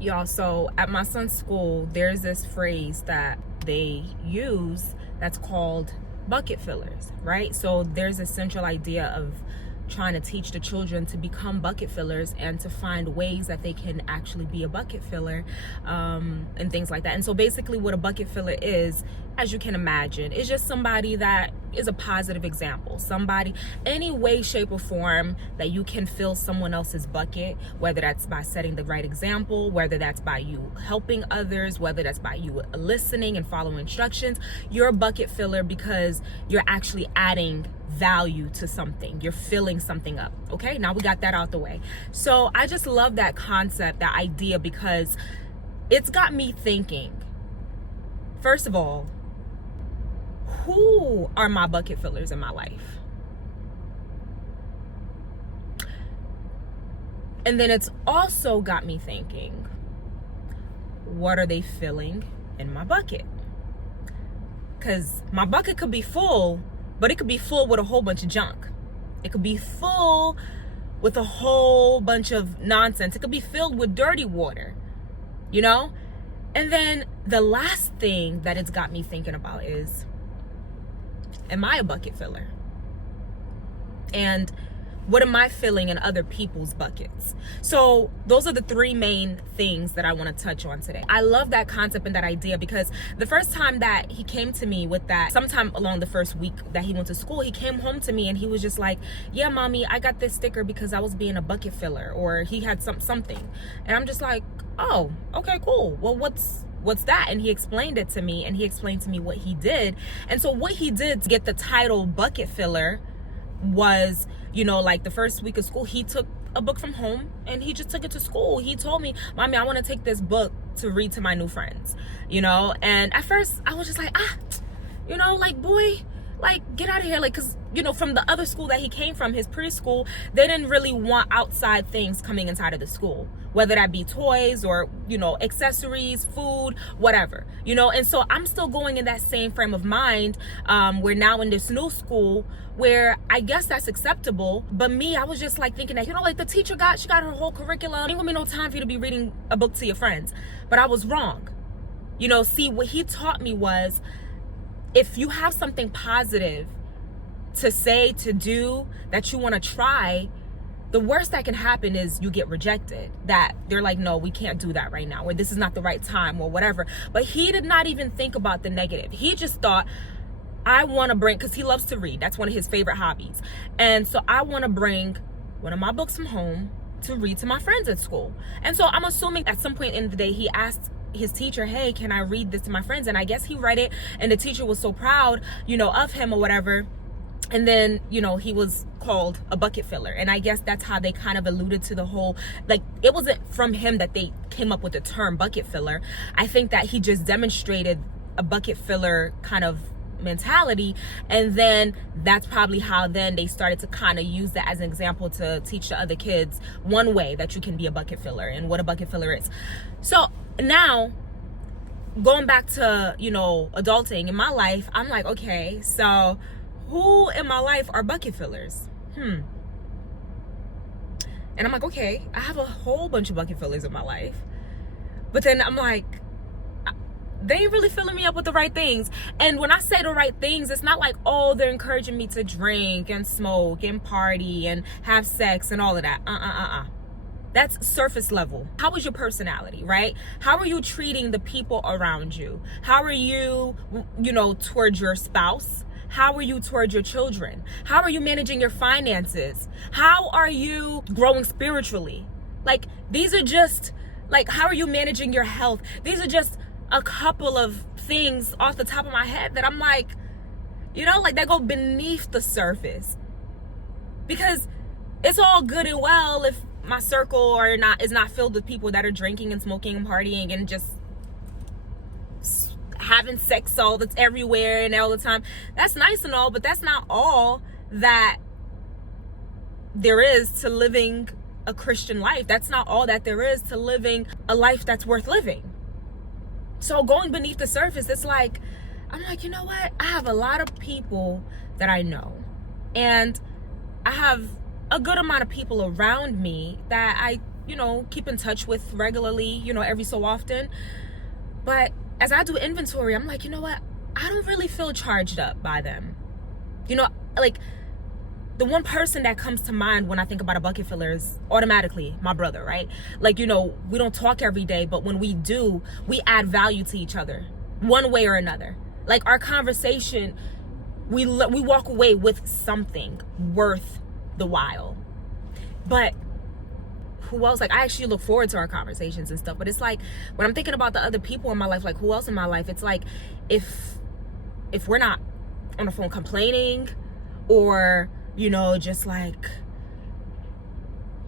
Y'all, so at my son's school, there's this phrase that they use that's called bucket fillers, right? So there's a central idea of trying to teach the children to become bucket fillers and to find ways that they can actually be a bucket filler, and things like that. And so basically what a bucket filler is, as you can imagine, is just somebody that is a positive example. Somebody, any way, shape, or form that you can fill someone else's bucket, whether that's by setting the right example, whether that's by you helping others, whether that's by you listening and following instructions. You're a bucket filler because you're actually adding value to something. You're filling something up. Okay, now we got that out the way. So I just love that concept, that idea, because it's got me thinking, first of all, who are my bucket fillers in my life? And then it's also got me thinking, what are they filling in my bucket? Because my bucket could be full, but it could be full with a whole bunch of junk. It could be full with a whole bunch of nonsense. It could be filled with dirty water, you know? And then the last thing that it's got me thinking about is, am I a bucket filler? And what am I filling in other people's buckets? So those are the three main things that I want to touch on today. I love that concept and that idea, because the first time that he came to me with that, sometime along the first week that he went to school, he came home to me and he was just like, yeah, mommy, I got this sticker because I was being a bucket filler, or he had something. And I'm just like, oh, okay, cool. Well, what's that? And he explained it to me, and he explained to me what he did. And so what he did to get the title bucket filler was, you know, like the first week of school, he took a book from home and he just took it to school. He told me, mommy, I want to take this book to read to my new friends, you know? And at first I was just like, you know, like, boy, like, get out of here. Like, cause you know, from the other school that he came from, his preschool, they didn't really want outside things coming inside of the school, whether that be toys or, you know, accessories, food, whatever, you know? And so I'm still going in that same frame of mind. We're now in this new school where I guess that's acceptable. But me, I was just like thinking that, you know, like the teacher she got her whole curriculum. Ain't gonna be no time for you to be reading a book to your friends. But I was wrong. You know, see, what he taught me was, if you have something positive to say, to do, that you want to try, the worst that can happen is you get rejected. That they're like, no, we can't do that right now, or this is not the right time, or whatever. But he did not even think about the negative. He just thought, I want to bring, because he loves to read. That's one of his favorite hobbies. And so I want to bring one of my books from home to read to my friends at school. And so I'm assuming at some point in the day, he asked his teacher, hey, can I read this to my friends? And I guess he read it, and the teacher was so proud, you know, of him or whatever. And then, you know, he was called a bucket filler. And I guess that's how they kind of alluded to the whole, like, it wasn't from him that they came up with the term bucket filler. I think that he just demonstrated a bucket filler kind of mentality, and then that's probably how then they started to kind of use that as an example to teach the other kids one way that you can be a bucket filler and what a bucket filler is. So now, going back to, you know, adulting in my life, I'm like, okay, so who in my life are bucket fillers? And I'm like, okay, I have a whole bunch of bucket fillers in my life. But then I'm like, they ain't really filling me up with the right things. And when I say the right things, it's not like, oh, they're encouraging me to drink and smoke and party and have sex and all of that. That's surface level. How is your personality, right? How are you treating the people around you? How are you, you know, towards your spouse? How are you towards your children? How are you managing your finances? How are you growing spiritually? Like, these are just, like, how are you managing your health? These are just a couple of things off the top of my head that I'm like, you know, like, that go beneath the surface. Because it's all good and well if my circle is not filled with people that are drinking and smoking and partying and just having sex all that's everywhere and all the time. That's nice and all, but that's not all that there is to living a Christian life. That's not all that there is to living a life that's worth living. So going beneath the surface, it's like, I'm like, you know what? I have a lot of people that I know, and I have a good amount of people around me that I keep in touch with regularly, every so often. But as I do inventory, I'm like, you know what? I don't really feel charged up by them. Like, the one person that comes to mind when I think about a bucket filler is automatically my brother, right? Like, we don't talk every day, but when we do, we add value to each other one way or another. Like, our conversation, we walk away with something worth the while. But who else? Like, I actually look forward to our conversations and stuff, but it's like, when I'm thinking about the other people in my life, like, who else in my life, it's like, if we're not on the phone complaining or just like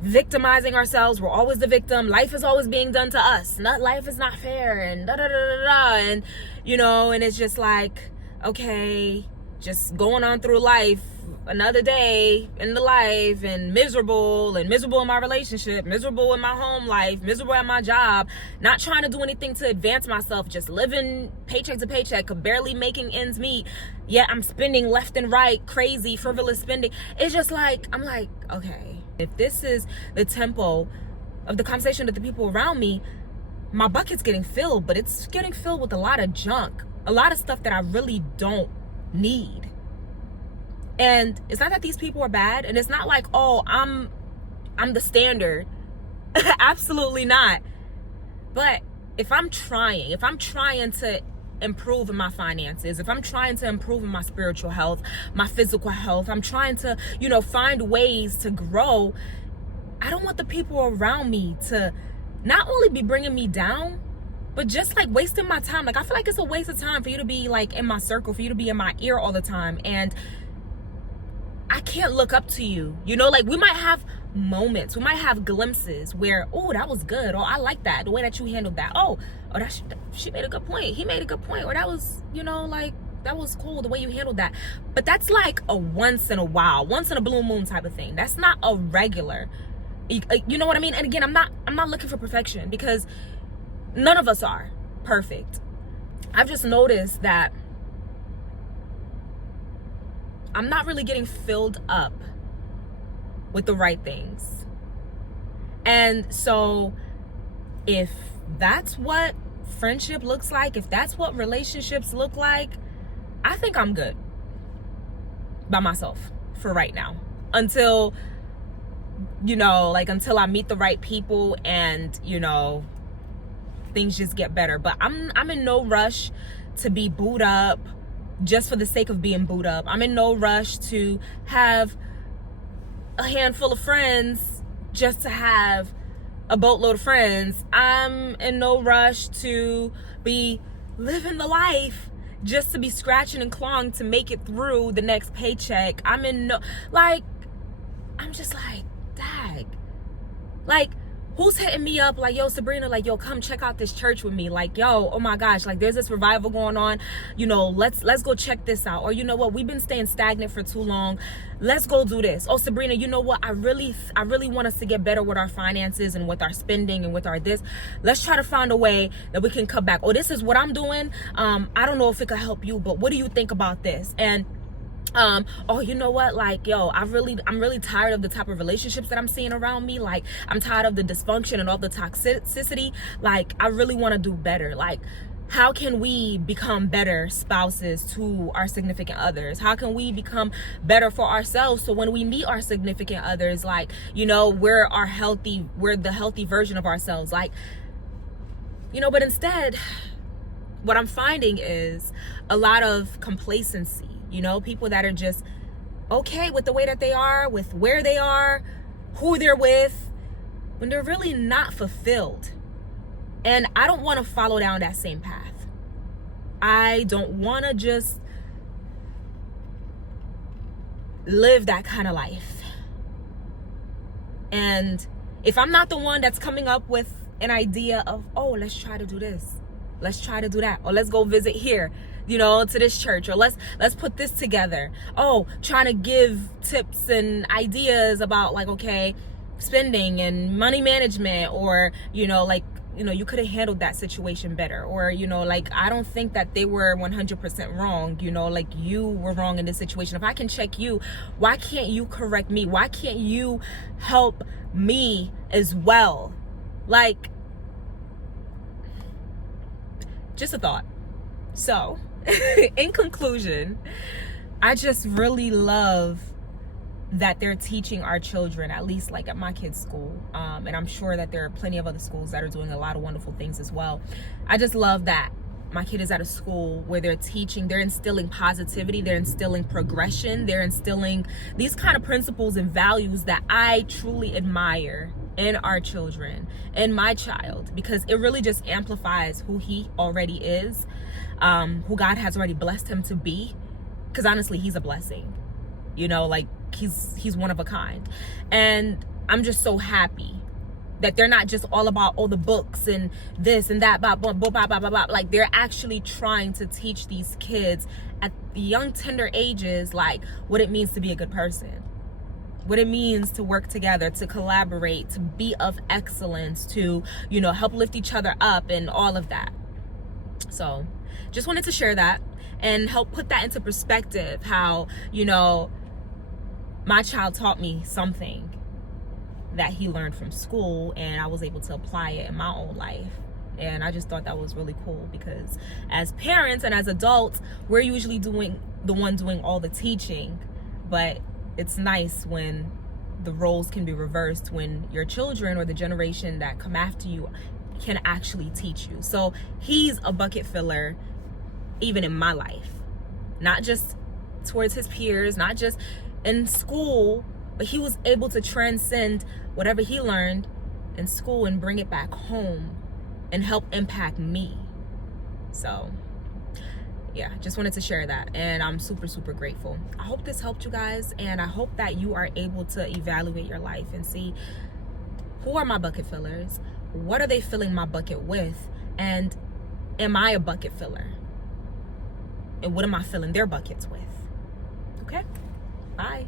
victimizing ourselves, we're always the victim, life is always being done to us, life is not fair, and da da da da da, and and it's just like, okay, just going on through life, another day in the life, and miserable in my relationship, miserable in my home life, miserable at my job, not trying to do anything to advance myself, just living paycheck to paycheck, barely making ends meet, yet I'm spending left and right, crazy frivolous spending. It's just like, I'm like, okay, if this is the tempo of the conversation of the people around me, my bucket's getting filled, but it's getting filled with a lot of junk, a lot of stuff that I really don't need. And it's not that these people are bad, and it's not like, oh, I'm the standard. Absolutely not. But if I'm trying to improve in my finances, if I'm trying to improve in my spiritual health, my physical health, I'm trying to, find ways to grow, I don't want the people around me to not only be bringing me down, but just like wasting my time. Like, I feel like it's a waste of time for you to be like in my circle, for you to be in my ear all the time. And I can't look up to you. Like, we might have moments, we might have glimpses where, oh, that was good, or I like that, the way that you handled that. Oh, she made a good point, he made a good point, or that was, like, that was cool, the way you handled that. But that's like a once in a while, once in a blue moon type of thing. That's not a regular, you know what I mean? And again, I'm not looking for perfection, because none of us are perfect. I've just noticed that I'm not really getting filled up with the right things. And so if that's what friendship looks like, if that's what relationships look like, I think I'm good by myself for right now. Until, until I meet the right people and, things just get better. But I'm in no rush to be booed up just for the sake of being booed up. I'm in no rush to have a handful of friends just to have a boatload of friends. I'm in no rush to be living the life just to be scratching and clawing to make it through the next paycheck. I'm just like, dag. Like, who's hitting me up like, yo, Sabrina, like, yo, come check out this church with me. Like, yo, oh my gosh, like, there's this revival going on. Let's go check this out. Or, you know what, we've been staying stagnant for too long. Let's go do this. Oh, Sabrina, you know what, I really want us to get better with our finances and with our spending and with our this. Let's try to find a way that we can cut back. Oh, this is what I'm doing. I don't know if it could help you, but what do you think about this? And oh, you know what, like, yo, I'm really tired of the type of relationships that I'm seeing around me. Like, I'm tired of the dysfunction and all the toxicity. Like, I really want to do better. Like, how can we become better spouses to our significant others? How can we become better for ourselves, so when we meet our significant others, like, we're the healthy version of ourselves? Like, but instead, what I'm finding is a lot of complacency. People that are just okay with the way that they are, with where they are, who they're with, when they're really not fulfilled. And I don't want to follow down that same path. I don't want to just live that kind of life. And if I'm not the one that's coming up with an idea of, oh, let's try to do this, let's try to do that, or let's go visit here, to this church, or let's put this together. Oh, trying to give tips and ideas about, like, okay, spending and money management, or like you could have handled that situation better, or like, I don't think that they were 100% wrong, like, you were wrong in this situation. If I can check you, why can't you correct me? Why can't you help me as well? Like, just a thought. So in conclusion, I just really love that they're teaching our children, at least like at my kids' school, and I'm sure that there are plenty of other schools that are doing a lot of wonderful things as well. I just love that my kid is at a school where they're instilling positivity, they're instilling progression, they're instilling these kind of principles and values that I truly admire in our children, in my child, because it really just amplifies who he already is, who God has already blessed him to be, because honestly, he's a blessing, like, he's one of a kind. And I'm just so happy that they're not just all about all the books and this and that, blah, blah, blah, blah, blah, blah. Like, they're actually trying to teach these kids at young, tender ages, like, what it means to be a good person, what it means to work together, to collaborate, to be of excellence, to, help lift each other up, and all of that. So just wanted to share that and help put that into perspective, how, my child taught me something that he learned from school, and I was able to apply it in my own life. And I just thought that was really cool, because as parents and as adults, we're usually doing all the teaching, but it's nice when the roles can be reversed, when your children or the generation that come after you can actually teach you. So he's a bucket filler even in my life, not just towards his peers, not just in school, but he was able to transcend whatever he learned in school and bring it back home and help impact me. So yeah, just wanted to share that, and I'm super, super grateful. I hope this helped you guys, and I hope that you are able to evaluate your life and see, who are my bucket fillers, what are they filling my bucket with, and am I a bucket filler, and what am I filling their buckets with? Okay, bye.